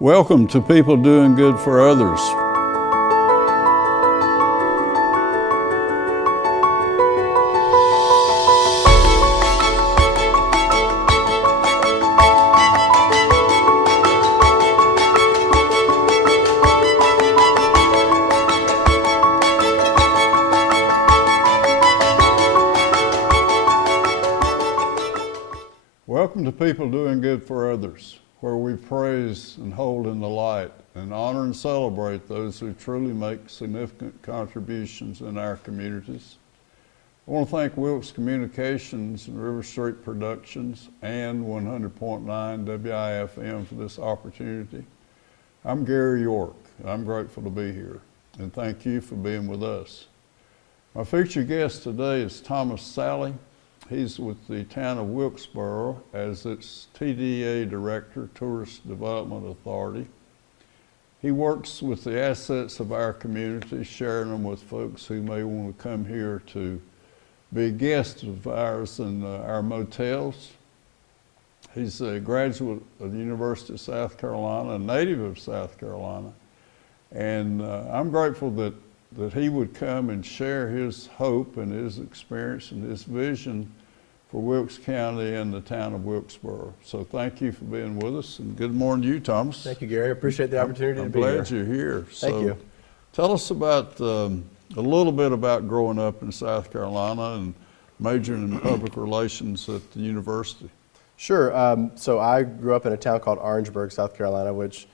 Welcome to People Doing Good for Others. Welcome to People Doing Good for Others, where we praise and hold in the light and honor and celebrate those who truly make significant contributions in our communities. I want to thank Wilkes Communications and River Street Productions and 100.9 WIFM for this opportunity. I'm Gary York, and I'm grateful to be here, and thank you for being with us. My featured guest today is Thomas Salley. He's with the town of Wilkesboro as its TDA Director, Tourist Development Authority. He works with the assets of our community, sharing them with folks who may want to come here to be guests of ours in our motels. He's a graduate of the University of South Carolina, a native of South Carolina, and I'm grateful that he would come and share his hope and his experience and his vision for Wilkes County and the town of Wilkesboro. So thank you for being with us, and good morning to you, Thomas. Thank you, Gary. I appreciate the opportunity to be here. I'm glad you're here. Thank you. Tell us about a little bit about growing up in South Carolina and majoring in public relations at the university. Sure. So I grew up in a town called Orangeburg, South Carolina, which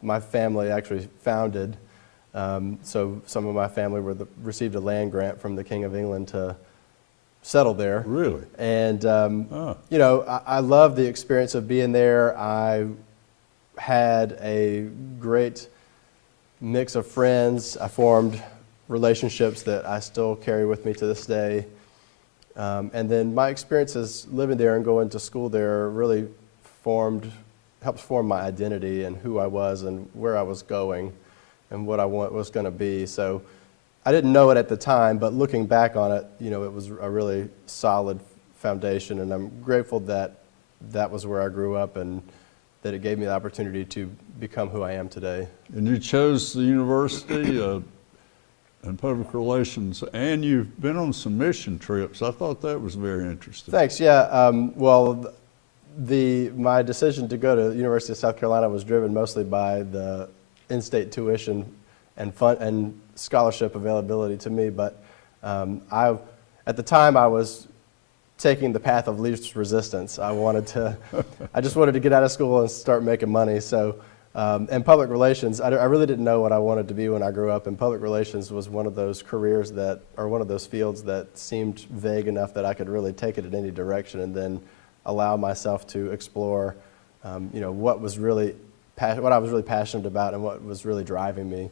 my family actually founded. So some of my family received a land grant from the King of England to settle there. Really? And, you know, I love the experience of being there. I had a great mix of friends. I formed relationships that I still carry with me to this day. And then my experiences living there and going to school there really helped form my identity and who I was and where I was going and what I was going to be. So I didn't know it at the time, but looking back on it, you know, it was a really solid foundation, and I'm grateful that that was where I grew up and that it gave me the opportunity to become who I am today. And you chose the university in public relations, and you've been on some mission trips. I thought that was very interesting. Thanks. Yeah. Well, my decision to go to the University of South Carolina was driven mostly by the in-state tuition and scholarship availability to me, but at the time I was taking the path of least resistance. I just wanted to get out of school and start making money. So, and public relations, I really didn't know what I wanted to be when I grew up, and public relations was one of those careers one of those fields that seemed vague enough that I could really take it in any direction and then allow myself to explore, you know, what I was really passionate about and what was really driving me.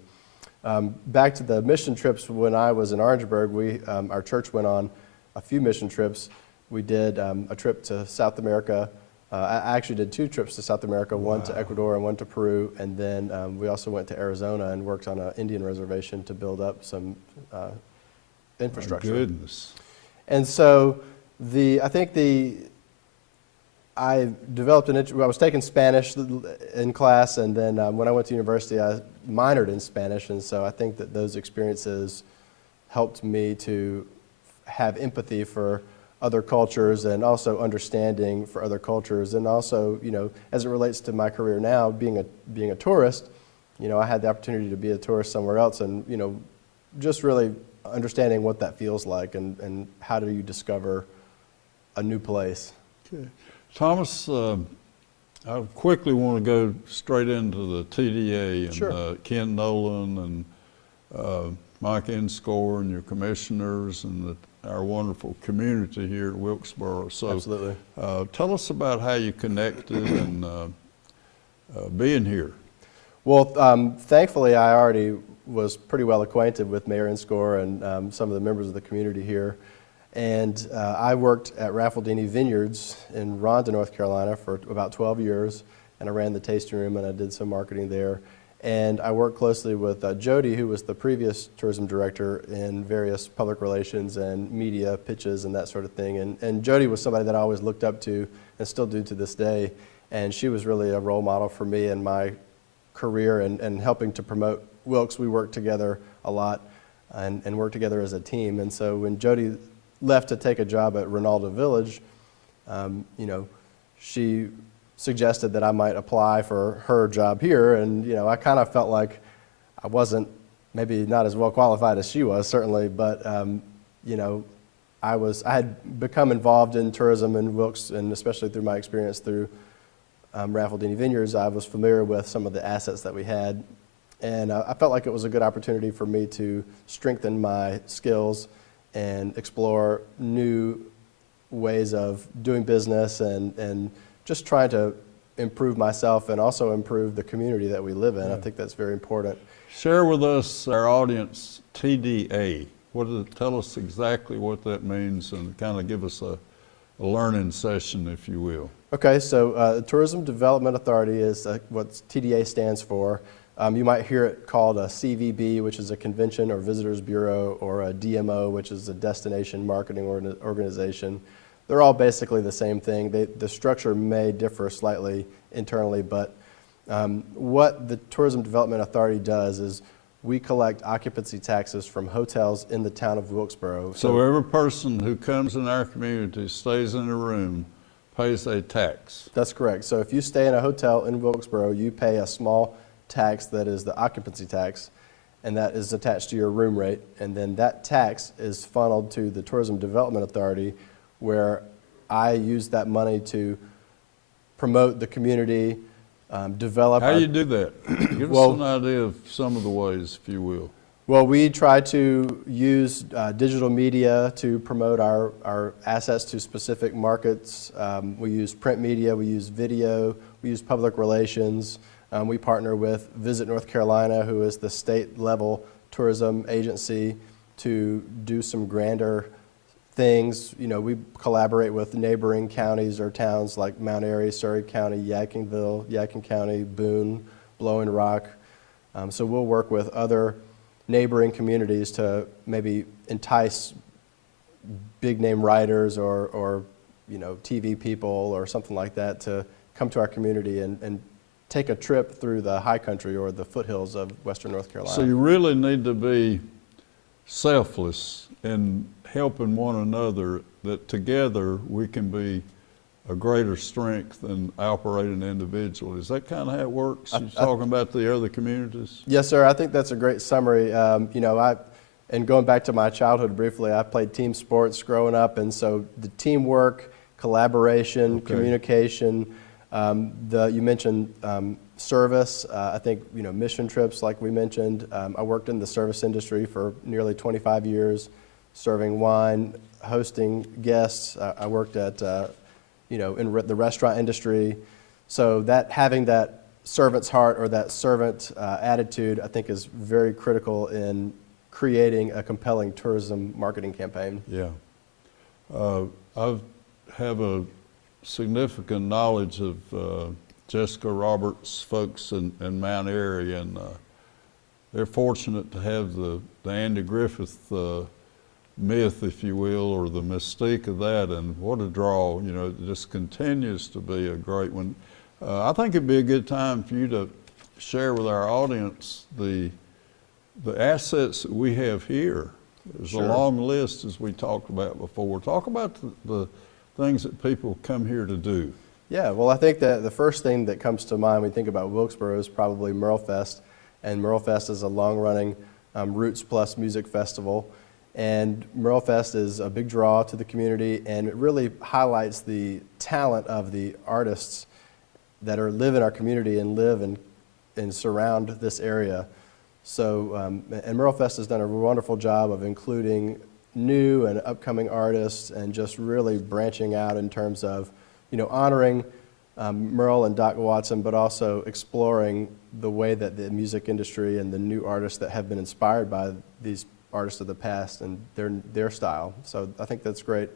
Back to the mission trips, when I was in Orangeburg, our church went on a few mission trips. We did a trip to South America. I actually did 2 trips to South America, one to Ecuador and one to Peru, and then we also went to Arizona and worked on an Indian reservation to build up some infrastructure. My goodness. And so I developed I was taking Spanish in class, and then when I went to university, I minored in Spanish, and so I think that those experiences helped me to have empathy for other cultures and also understanding for other cultures, and also, you know, as it relates to my career now, being a tourist, you know, I had the opportunity to be a tourist somewhere else, and, you know, just really understanding what that feels like and how do you discover a new place. Okay. Thomas, I quickly want to go straight into the TDA and Sure. Ken Nolan and Mike Inscore and your commissioners and our wonderful community here at Wilkesboro. So, absolutely. Tell us about how you connected and being here. Well, thankfully, I already was pretty well acquainted with Mayor Inscore and some of the members of the community here. And I worked at Raffledini Vineyards in Ronda, North Carolina for about 12 years, and I ran the tasting room and I did some marketing there. And I worked closely with Jody, who was the previous tourism director, in various public relations and media pitches and that sort of thing. And Jody was somebody that I always looked up to and still do to this day. And she was really a role model for me in my career and helping to promote Wilkes. We work together a lot and work together as a team. And so when Jody left to take a job at Ronaldo Village, she suggested that I might apply for her job here. And, I kind of felt like I wasn't maybe not as well qualified as she was, certainly, but, I had become involved in tourism in Wilkes, and especially through my experience through Raffledini Vineyards. I was familiar with some of the assets that we had, and I felt like it was a good opportunity for me to strengthen my skills and explore new ways of doing business and just trying to improve myself and also improve the community that we live in. I think that's very important. Share with us, our audience, TDA. Tell us exactly what that means and kind of give us a learning session, if you will. Okay, so Tourism Development Authority is what TDA stands for. You might hear it called a CVB, which is a Convention or Visitors Bureau, or a DMO, which is a Destination Marketing Organization. They're all basically the same thing. The structure may differ slightly internally, but what the Tourism Development Authority does is we collect occupancy taxes from hotels in the town of Wilkesboro. So every person who comes in our community, stays in a room, pays a tax. That's correct. So if you stay in a hotel in Wilkesboro, you pay a small tax that is the occupancy tax, and that is attached to your room rate. And then that tax is funneled to the Tourism Development Authority, where I use that money to promote the community, develop. How do you do that? Give us an idea of some of the ways, if you will. Well, we try to use digital media to promote our assets to specific markets. We use print media, we use video, we use public relations. We partner with Visit North Carolina, who is the state-level tourism agency, to do some grander things. We collaborate with neighboring counties or towns like Mount Airy, Surrey County, Yadkin County, Boone, Blowing Rock. So we'll work with other neighboring communities to maybe entice big-name writers or TV people or something like that to come to our community and take a trip through the high country or the foothills of western North Carolina. So you really need to be selfless in helping one another, that together we can be a greater strength than operating individually. Is that kind of how it works? You're talking about the other communities? Yes, sir. I think that's a great summary. And going back to my childhood briefly, I played team sports growing up, and so the teamwork, collaboration, communication, you mentioned service. I think, mission trips like we mentioned. I worked in the service industry for nearly 25 years, serving wine, hosting guests. I worked at, in the restaurant industry. So having that servant's heart or that servant attitude, I think, is very critical in creating a compelling tourism marketing campaign. Yeah. I have a significant knowledge of Jessica Roberts' folks in Mount Airy, and they're fortunate to have the Andy Griffith myth, if you will, or the mystique of that, and what a draw. It just continues to be a great one. I think it'd be a good time for you to share with our audience the assets that we have here. There's a long list, as we talked about before. Talk about the things that people come here to do. Yeah, well, I think that the first thing that comes to mind when we think about Wilkesboro is probably Merlefest, and Merlefest is a long-running Roots Plus music festival. And Merlefest is a big draw to the community, and it really highlights the talent of the artists that live in our community and live and surround this area. So, and Merlefest has done a wonderful job of including new and upcoming artists and just really branching out in terms of, honoring Merle and Doc Watson, but also exploring the way that the music industry and the new artists that have been inspired by these artists of the past and their style. So I think that's great.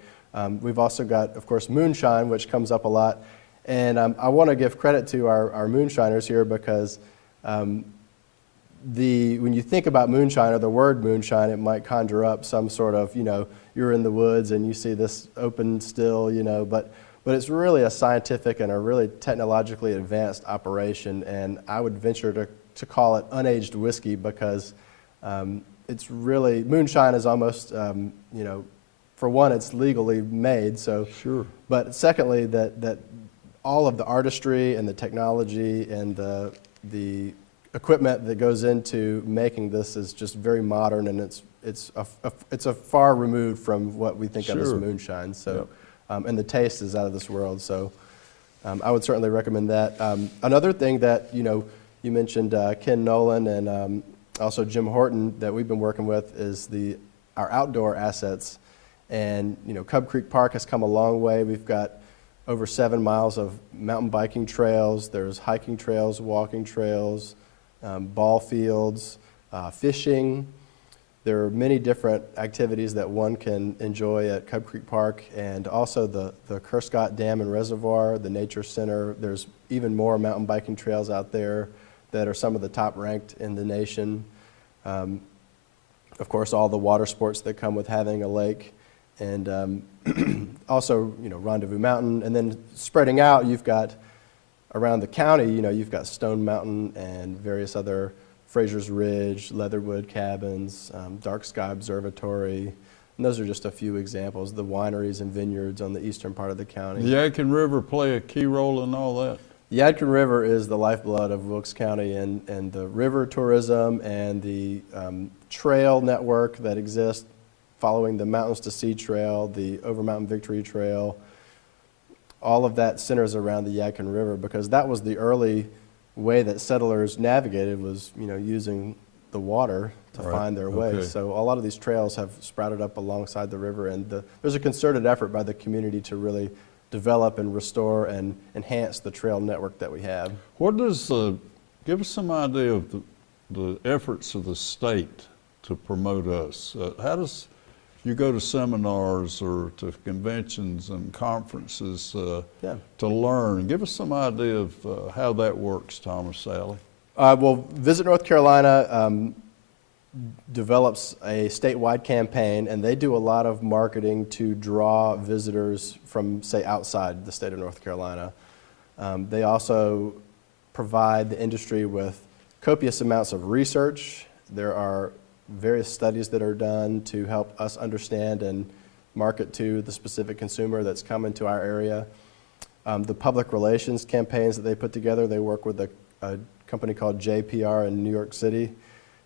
We've also got, of course, moonshine, which comes up a lot. And I want to give credit to our moonshiners here because when you think about moonshine or the word moonshine, it might conjure up some sort of, you're in the woods and you see this open still, but but it's really a scientific and a really technologically advanced operation, and I would venture to call it unaged whiskey because it's really, moonshine is almost, for one, it's legally made, so. Sure. But secondly, that all of the artistry and the technology and the equipment that goes into making this is just very modern, and it's a far removed from what we think of as moonshine. So, yep. And the taste is out of this world. So, I would certainly recommend that. Another thing that you mentioned Ken Nolan and also Jim Horton that we've been working with is our outdoor assets, and Cub Creek Park has come a long way. We've got over 7 miles of mountain biking trails. There's hiking trails, walking trails, ball fields, fishing. There are many different activities that one can enjoy at Cub Creek Park, and also the Kerscott Dam and Reservoir, the Nature Center. There's even more mountain biking trails out there that are some of the top ranked in the nation. Of course, all the water sports that come with having a lake, and also Rendezvous Mountain, and then spreading out, you've got around the county, you've got Stone Mountain and various other, Fraser's Ridge, Leatherwood Cabins, Dark Sky Observatory, and those are just a few examples. The wineries and vineyards on the eastern part of the county. The Yadkin River play a key role in all that? Yadkin River is the lifeblood of Wilkes County, and the river tourism and the trail network that exists following the Mountains to Sea Trail, the Over Mountain Victory Trail, all of that centers around the Yadkin River, because that was the early way that settlers navigated, was using the water to find their way. Okay. So a lot of these trails have sprouted up alongside the river, and there's a concerted effort by the community to really develop and restore and enhance the trail network that we have. What does, give us some idea of the efforts of the state to promote us? How does you go to seminars or to conventions and conferences to learn? Give us some idea of how that works, Thomas Salley. Well, Visit North Carolina develops a statewide campaign, and they do a lot of marketing to draw visitors from, say, outside the state of North Carolina. They also provide the industry with copious amounts of research. There are various studies that are done to help us understand and market to the specific consumer that's coming to our area. The public relations campaigns that they put together, they work with a company called JPR in New York City,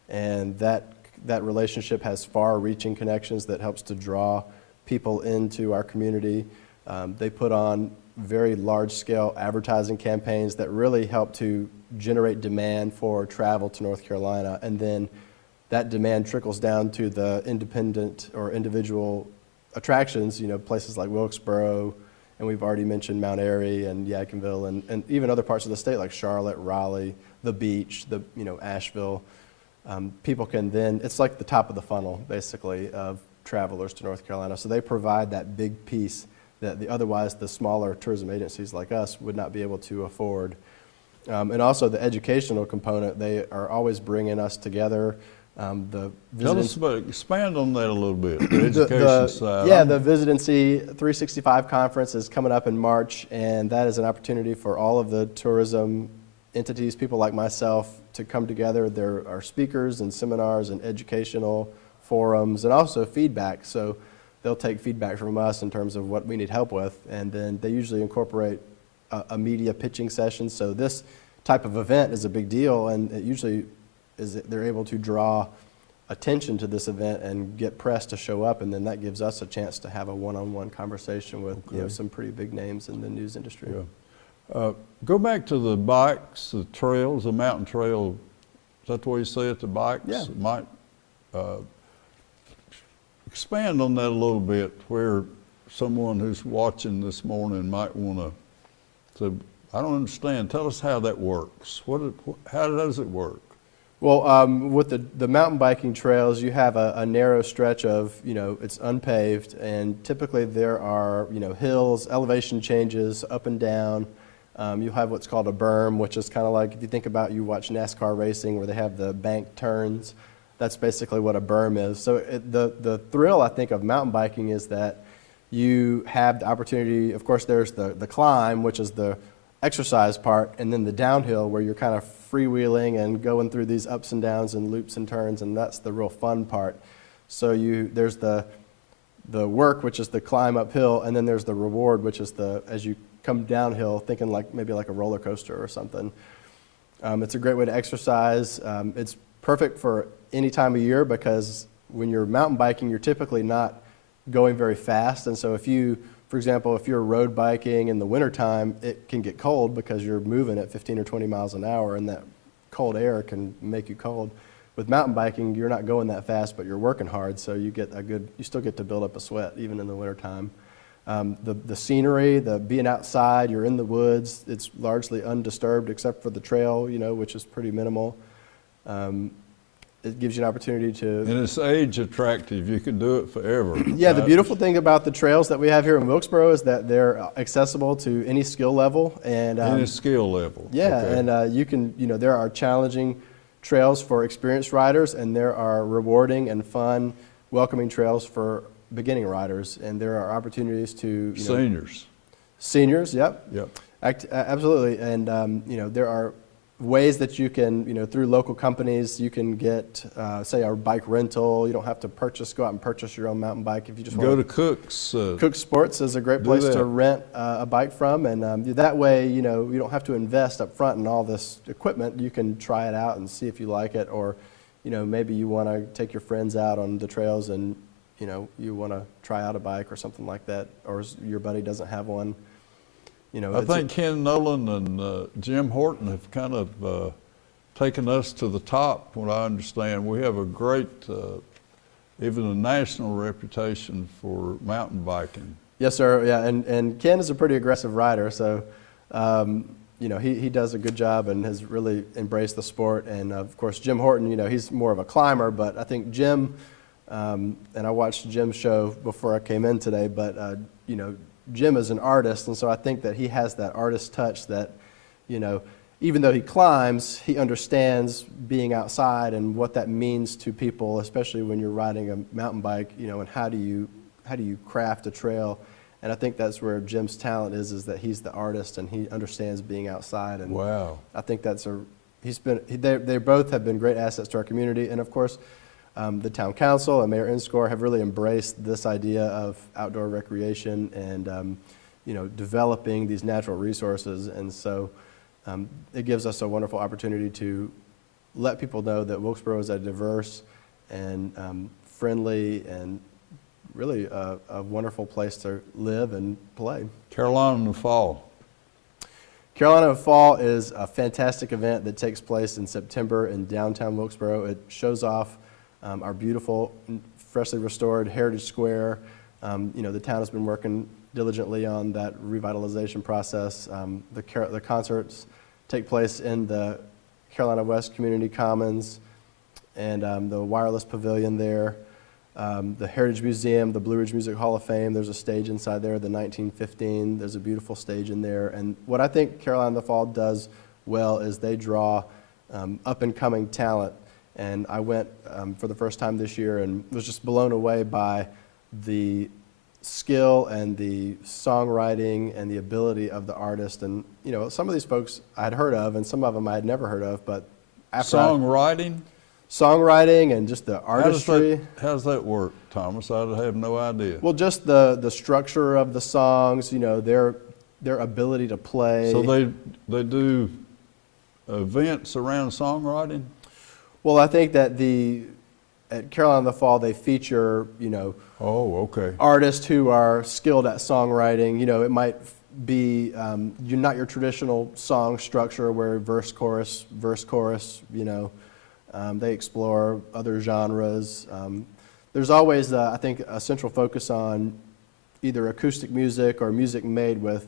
and that relationship has far-reaching connections that helps to draw people into our community. They put on very large-scale advertising campaigns that really help to generate demand for travel to North Carolina, and then that demand trickles down to the independent or individual attractions, places like Wilkesboro, and we've already mentioned Mount Airy and Yadkinville, and even other parts of the state like Charlotte, Raleigh, the beach, Asheville. People can then, it's like the top of the funnel, basically, of travelers to North Carolina. So they provide that big piece that otherwise the smaller tourism agencies like us would not be able to afford. And also the educational component, they are always bringing us together. Tell us about, expand on that a little bit, the education side. Yeah, the Visitancy 365 conference is coming up in March, and that is an opportunity for all of the tourism entities, people like myself, to come together. There are speakers and seminars and educational forums and also feedback. So they'll take feedback from us in terms of what we need help with, and then they usually incorporate a media pitching session. So this type of event is a big deal, and it usually they're able to draw attention to this event and get press to show up, and then that gives us a chance to have a one-on-one conversation with some pretty big names in the news industry. Yeah. Go back to the bikes, the trails, the mountain trail. Is that the way you say it, the bikes? Yeah. Might expand on that a little bit, where someone who's watching this morning might want to say, I don't understand. Tell us how that works. How does it work? Well, with the mountain biking trails, you have a narrow stretch of, it's unpaved, and typically there are, hills, elevation changes up and down. You have what's called a berm, which is kind of like, if you think about, you watch NASCAR racing where they have the bank turns. That's basically what a berm is. So the thrill, I think, of mountain biking is that you have the opportunity, of course, there's the climb, which is the exercise part, and then the downhill where you're kind of freewheeling and going through these ups and downs and loops and turns, and that's the real fun part. So there's the work, which is the climb uphill, and then there's the reward, which is as you come downhill, thinking maybe like a roller coaster or something. It's a great way to exercise. It's perfect for any time of year because when you're mountain biking, you're typically not going very fast. And so for example, if you're road biking in the wintertime, it can get cold because you're moving at 15 or 20 miles an hour, and that cold air can make you cold. With mountain biking, you're not going that fast, but you're working hard, so you still get to build up a sweat even in the wintertime. The scenery, being outside, you're in the woods, it's largely undisturbed except for the trail, which is pretty minimal. It gives you an opportunity to... And it's age attractive. You can do it forever. Yeah, the beautiful thing about the trails that we have here in Wilkesboro is that they're accessible to any skill level. And any skill level. Yeah, okay. And you can, there are challenging trails for experienced riders, and there are rewarding and fun, welcoming trails for beginning riders. And there are opportunities to... Seniors. Seniors, yep. Yep. Absolutely. And, there are ways that you can, through local companies, you can get, say, a bike rental. You don't have to go out and purchase your own mountain bike if you just want to. Go to Cook's. Cook's Sports is a great place to rent a bike from, and that way, you don't have to invest up front in all this equipment. You can try it out and see if you like it, or, maybe you want to take your friends out on the trails and, you want to try out a bike or something like that, or your buddy doesn't have one. I think Ken Nolan and Jim Horton have kind of taken us to the top, what I understand. We have a great, even a national reputation for mountain biking. Yes, sir. Yeah, and Ken is a pretty aggressive rider, so he does a good job and has really embraced the sport. And of course, Jim Horton, he's more of a climber, but I think Jim, and I watched Jim's show before I came in today, but Jim is an artist, and so I think that he has that artist touch that, even though he climbs, he understands being outside and what that means to people, especially when you're riding a mountain bike, and how do you craft a trail. And I think that's where Jim's talent is that he's the artist and he understands being outside. And wow. I think they both have been great assets to our community. And of course, the town council and Mayor Inscore have really embraced this idea of outdoor recreation and developing these natural resources. And so it gives us a wonderful opportunity to let people know that Wilkesboro is a diverse and friendly and really a wonderful place to live and play. Carolina in the Fall. Carolina in the Fall is a fantastic event that takes place in September in downtown Wilkesboro. It shows off our beautiful, freshly restored Heritage Square. The town has been working diligently on that revitalization process. The concerts take place in the Carolina West Community Commons and the Wireless Pavilion there. The Heritage Museum, the Blue Ridge Music Hall of Fame, there's a stage inside there, the 1915. There's a beautiful stage in there. And what I think Carolina in the Fall does well is they draw up-and-coming talent. And I went for the first time this year and was just blown away by the skill and the songwriting and the ability of the artist. And, some of these folks I'd heard of and some of them I had never heard of, but after songwriting and just the artistry. How does that work, Thomas? I have no idea. Well, just the structure of the songs, their ability to play. So they do events around songwriting? Well, I think that at Carolina in the Fall, they feature, artists who are skilled at songwriting. It might be not your traditional song structure where verse, chorus. They explore other genres. There's always, I think, a central focus on either acoustic music or music made with,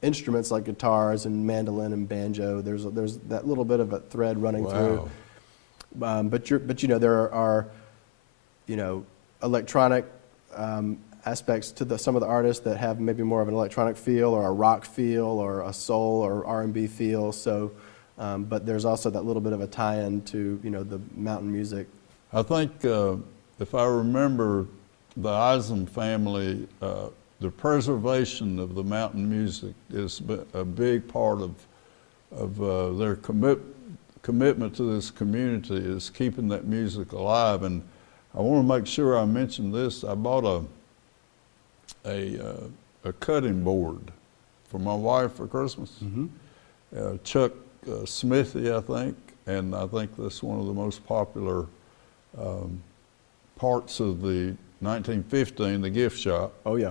instruments like guitars and mandolin and banjo. There's that little bit of a thread running through. But there are, electronic aspects to some of the artists that have maybe more of an electronic feel or a rock feel or a soul or R&B feel. So, but there's also that little bit of a tie-in to, the mountain music. I think, if I remember the Eisen family, the preservation of the mountain music is a big part of their commitment to this community, is keeping that music alive. And I want to make sure I mention this. I bought a cutting board for my wife for Christmas. Chuck Smithy, I think, and I think that's one of the most popular parts of the 1915, the gift shop. Oh yeah.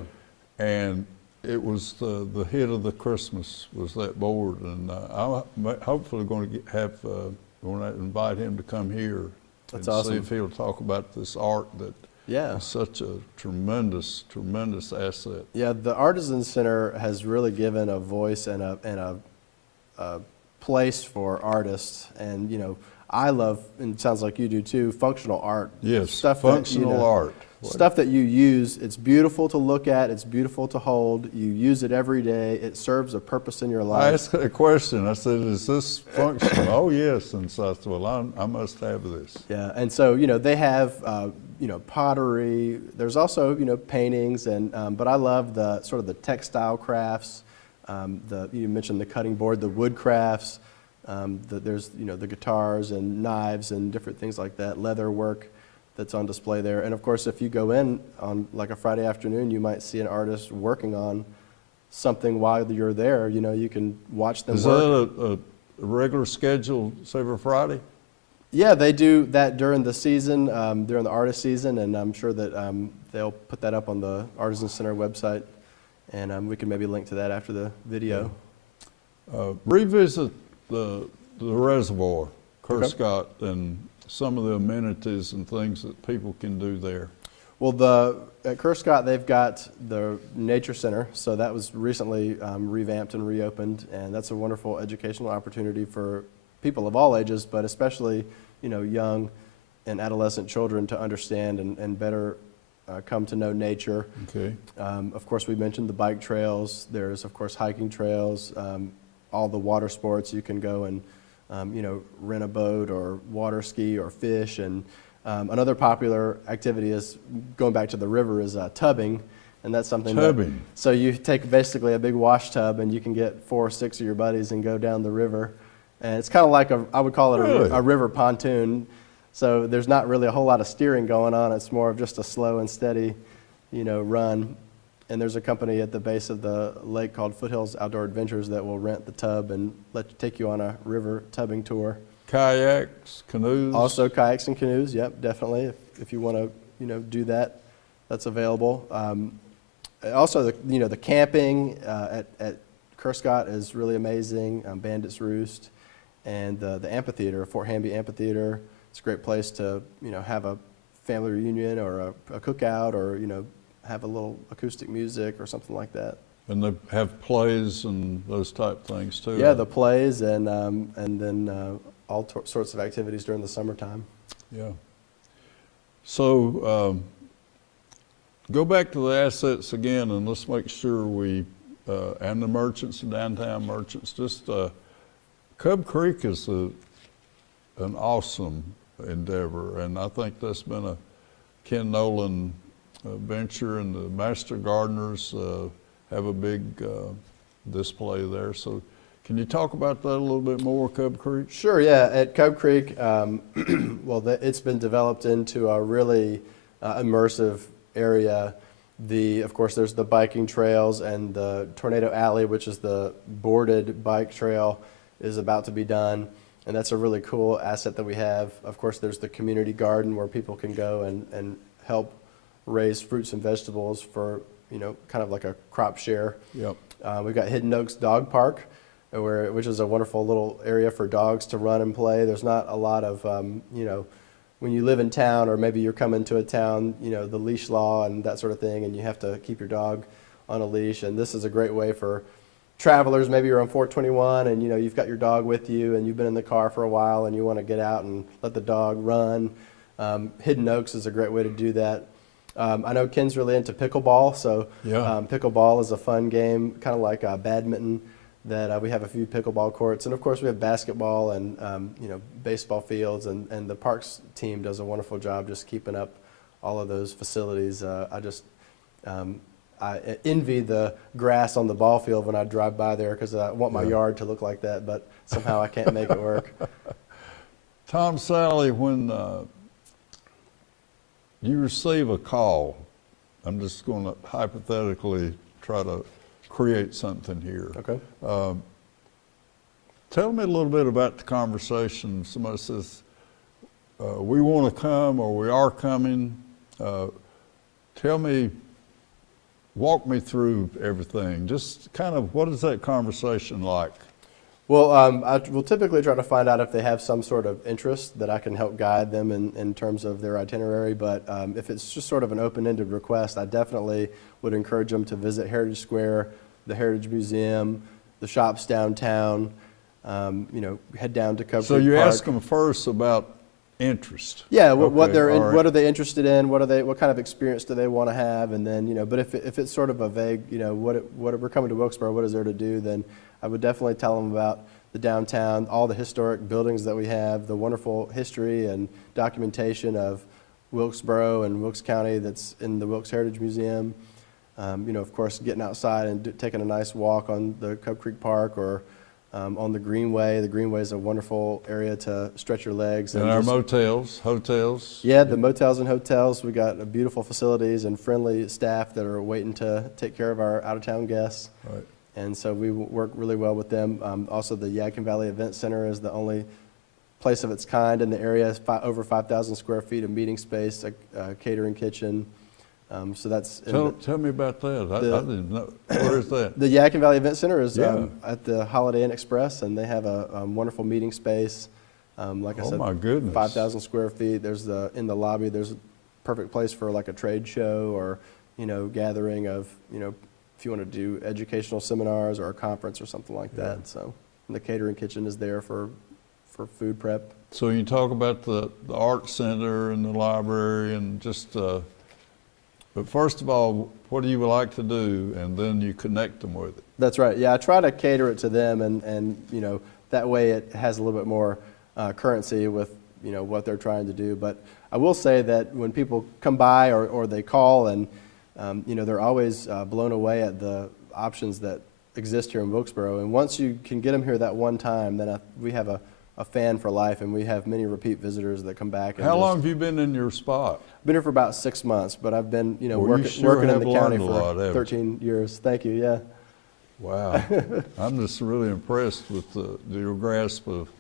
And it was the hit of the Christmas was that board, and I'm hopefully going to invite him to come here. That's and awesome. See if he'll talk about this art that Yeah. is such a tremendous asset. Yeah, the Artisan Center has really given a voice and a place for artists, and I love, and it sounds like you do too, functional art. Yes, Stuff functional art. Stuff that you use. It's beautiful to look at. It's beautiful to hold. You use it every day. It serves a purpose in your life. I asked a question. I said, "Is this functional?" "Oh yes." And so I said, "Well, I must have this." Yeah, and so they have pottery. There's also paintings, and but I love the sort of the textile crafts. You mentioned the cutting board, the wood crafts. There's the guitars and knives and different things like that. Leather work that's on display there. And of course, if you go in on like a Friday afternoon, you might see an artist working on something while you're there. You can watch them Is work. that a regular schedule, say for Friday? Yeah, they do that during the season, during the artist season, and I'm sure that they'll put that up on the Artisan Center website, and we can maybe link to that after the video. Revisit the reservoir, Okay. Scott, and some of the amenities and things that people can do there. Well, at Scott, they've got the Nature Center, so that was recently revamped and reopened, and that's a wonderful educational opportunity for people of all ages, but especially young and adolescent children to understand and better come to know nature. Okay. Of course, we mentioned the bike trails. There's, of course, hiking trails, all the water sports. You can go and rent a boat or water ski or fish. And another popular activity is, going back to the river, is tubbing. And that's something Tubbing. So you take basically a big wash tub and you can get 4 or 6 of your buddies and go down the river. And it's kind of like I would call it Really? a river pontoon. So there's not really a whole lot of steering going on. It's more of just a slow and steady, run. And there's a company at the base of the lake called Foothills Outdoor Adventures that will rent the tub and take you on a river tubbing tour. Kayaks, canoes. Also kayaks and canoes, yep, definitely. If you want to, do that, that's available. Also, the camping at Scott is really amazing. Bandits Roost, and the amphitheater, Fort Hamby Amphitheater. It's a great place to have a family reunion or a cookout, or have a little acoustic music or something like that. And they have plays and those type things too. Yeah, the plays and then all sorts of activities during the summertime. Yeah. So go back to the assets again, and let's make sure we and the merchants, the downtown merchants. Just Cub Creek is an awesome endeavor, and I think that's been a Ken Nolan venture, and the Master Gardeners have a big display there. So can you talk about that a little bit more, Cub Creek? Sure, yeah. At Cub Creek, it's been developed into a really immersive area. Of course, there's the biking trails, and the Tornado Alley, which is the boarded bike trail, is about to be done. And that's a really cool asset that we have. Of course, there's the community garden where people can go and help raise fruits and vegetables for, kind of like a crop share. Yep. We've got Hidden Oaks Dog Park, which is a wonderful little area for dogs to run and play. There's not a lot of, when you live in town, or maybe you're coming to a town, the leash law and that sort of thing, and you have to keep your dog on a leash. And this is a great way for travelers. Maybe you're on 421 and you've got your dog with you, and you've been in the car for a while and you want to get out and let the dog run. Hidden Oaks is a great way to do that. I know Ken's really into pickleball, so Yeah. Pickleball is a fun game, kind of like badminton, that we have a few pickleball courts. And of course we have basketball and baseball fields, and the parks team does a wonderful job just keeping up all of those facilities. I envy the grass on the ball field when I drive by there because I want my yard to look like that, but somehow I can't make it work. Tom Salley, when you receive a call, I'm just going to hypothetically try to create something here. Okay. Tell me a little bit about the conversation. Somebody says, we want to come or we are coming. Walk me through everything. Just kind of, what is that conversation like? Well, I will typically try to find out if they have some sort of interest that I can help guide them in terms of their itinerary. But if it's just sort of an open-ended request, I definitely would encourage them to visit Heritage Square, the Heritage Museum, the shops downtown, head down to Cove Creek Park. So you ask them first about interest. Yeah, Okay, what are they interested in? What kind of experience do they want to have? And then, but if it's sort of a vague, what we're coming to Wilkesboro, what is there to do? Then I would definitely tell them about the downtown, all the historic buildings that we have, the wonderful history and documentation of Wilkesboro and Wilkes County that's in the Wilkes Heritage Museum. Of course, getting outside and taking a nice walk on the Cove Creek Park or on the Greenway. The Greenway is a wonderful area to stretch your legs. And our motels, hotels. Yeah, the motels and hotels. We got beautiful facilities and friendly staff that are waiting to take care of our out-of-town guests. Right. And so we work really well with them. Also, the Yadkin Valley Event Center is the only place of its kind in the area. It's over 5,000 square feet of meeting space, a catering kitchen. So that's tell me about that. I didn't know. Where is that? The Yadkin Valley Event Center is at the Holiday Inn Express, and they have a wonderful meeting space. Like I said, my goodness, 5,000 square feet. There's in the lobby. There's a perfect place for like a trade show or gathering of if you want to do educational seminars or a conference or something like that. So and the catering kitchen is there for food prep. So you talk about the art center and the library and just. But first of all, what do you like to do, and then you connect them with it? That's right. Yeah, I try to cater it to them, and that way it has a little bit more currency with what they're trying to do. But I will say that when people come by or they call, and they're always blown away at the options that exist here in Wilkesboro. And once you can get them here that one time, then we have a fan for life, and we have many repeat visitors that come back. And how long have you been in your spot? I've been here for about 6 months, but I've been working in the county for 13 years. Thank you. Yeah. Wow. I'm just really impressed with your grasp of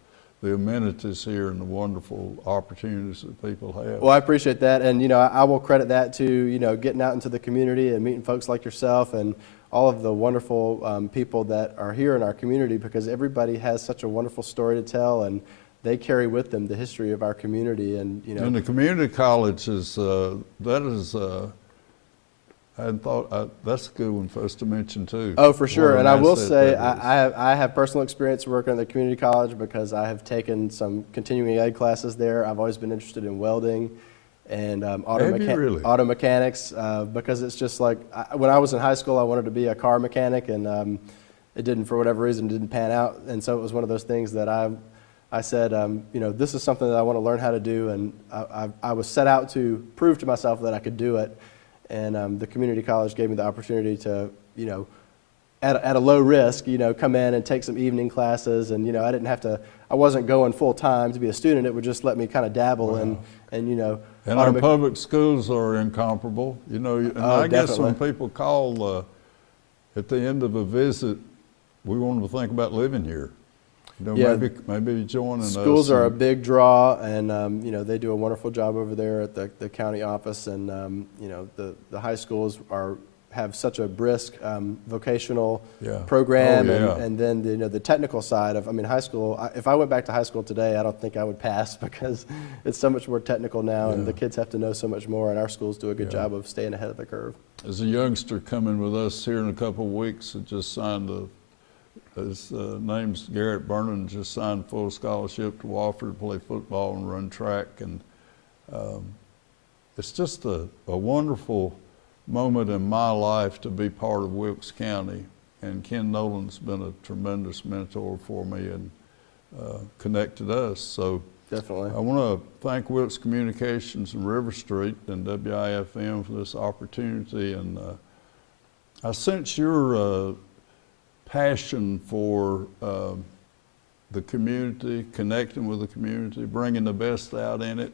the amenities here and the wonderful opportunities that people have. Well, I appreciate that, and I will credit that to getting out into the community and meeting folks like yourself and all of the wonderful people that are here in our community, because everybody has such a wonderful story to tell, and they carry with them the history of our community. And and the community college is I hadn't thought that's a good one for us to mention too. Oh, for sure. And I will say I have personal experience working at the community college because I have taken some continuing ed classes there. I've always been interested in welding and auto mechanics because it's just like when I was in high school, I wanted to be a car mechanic, and it didn't, for whatever reason, didn't pan out. And so it was one of those things that I said, this is something that I want to learn how to do, and I was set out to prove to myself that I could do it. And the community college gave me the opportunity to, at a low risk, come in and take some evening classes. And, I wasn't going full time to be a student. It would just let me kind of dabble. Wow. And our public schools are incomparable, and I guess when people call at the end of a visit, we want them to think about living here. Maybe joining us. Schools are a big draw, and they do a wonderful job over there at the county office, and the high schools have such a brisk vocational program, and then the technical side of high school. If I went back to high school today, I don't think I would pass because it's so much more technical now, and the kids have to know so much more, and our schools do a good job of staying ahead of the curve. There's a youngster coming with us here in a couple of weeks that just signed his name's Garrett Vernon, just signed full scholarship to Wofford to play football and run track, and it's just a wonderful moment in my life to be part of Wilkes County, and Ken Nolan's been a tremendous mentor for me and connected us. So Definitely. I want to thank Wilkes Communications and River Street and WIFM for this opportunity, and I sense your passion for the community, connecting with the community, bringing the best out in it,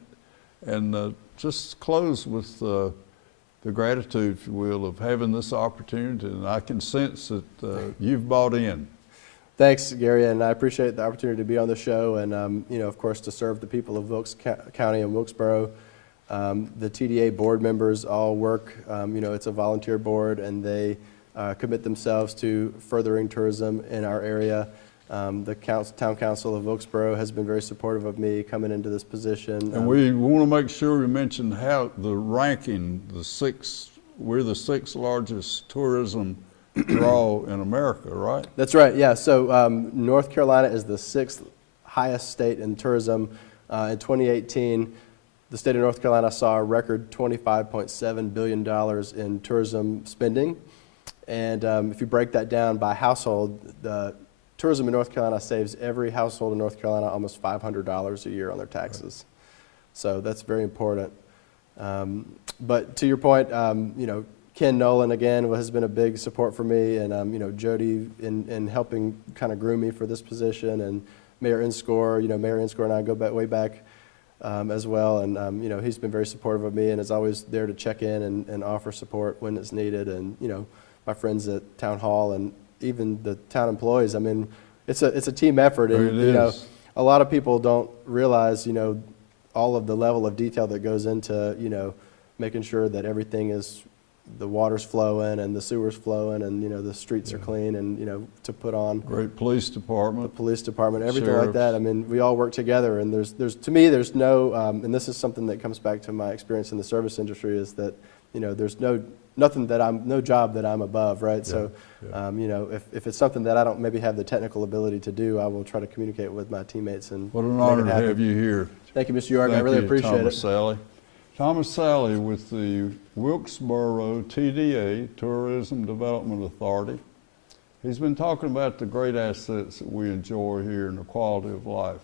and just close with the gratitude, if you will, of having this opportunity, and I can sense that you've bought in. Thanks, Gary, and I appreciate the opportunity to be on the show and, you know, of course, to serve the people of Wilkes County and Wilkesboro. The TDA board members all work, you know, it's a volunteer board, and they commit themselves to furthering tourism in our area. The town council of Wilkesboro has been very supportive of me coming into this position. And we want to make sure we mention how the ranking, we're the sixth largest tourism draw in America, right? That's right, yeah. So North Carolina is the sixth highest state in tourism. In 2018, the state of North Carolina saw a record $25.7 billion in tourism spending. And if you break that down by household, the tourism in North Carolina saves every household in North Carolina almost $500 a year on their taxes. Right. So that's very important. But to your point, you know, Ken Nolan, again, has been a big support for me, and, you know, Jody in helping kind of groom me for this position, and Mayor Inscore, you know, Mayor Inscore and I go way back as well, and, you know, he's been very supportive of me and is always there to check in and offer support when it's needed, and, you know, my friends at Town Hall and even the town employees. I mean, it's a team effort, and, you know, a lot of people don't realize, you know, all of the level of detail that goes into, you know, making sure that everything is, the water's flowing and the sewer's flowing, and, you know, the streets are clean, and, you know, to put on great police department, everything sheriffs. like that. I mean, we all work together, and there's to me, there's no, and this is something that comes back to my experience in the service industry, is that, you know, there's no job that I'm above, right? Yeah, so, yeah. You know, if it's something that I don't maybe have the technical ability to do, I will try to communicate with my teammates and what an make honor it to happen. have you here. Thank you, Mr. York. I really appreciate Thomas it. Salley. Thomas Salley with the Wilkesboro TDA, Tourism Development Authority. He's been talking about the great assets that we enjoy here and the quality of life.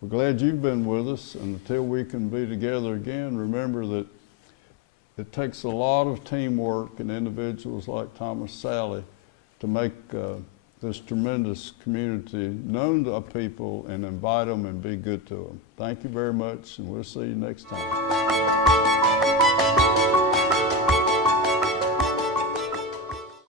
We're glad you've been with us, and until we can be together again, remember that it takes a lot of teamwork and individuals like Thomas Salley to make this tremendous community known to people and invite them and be good to them. Thank you very much, and we'll see you next time.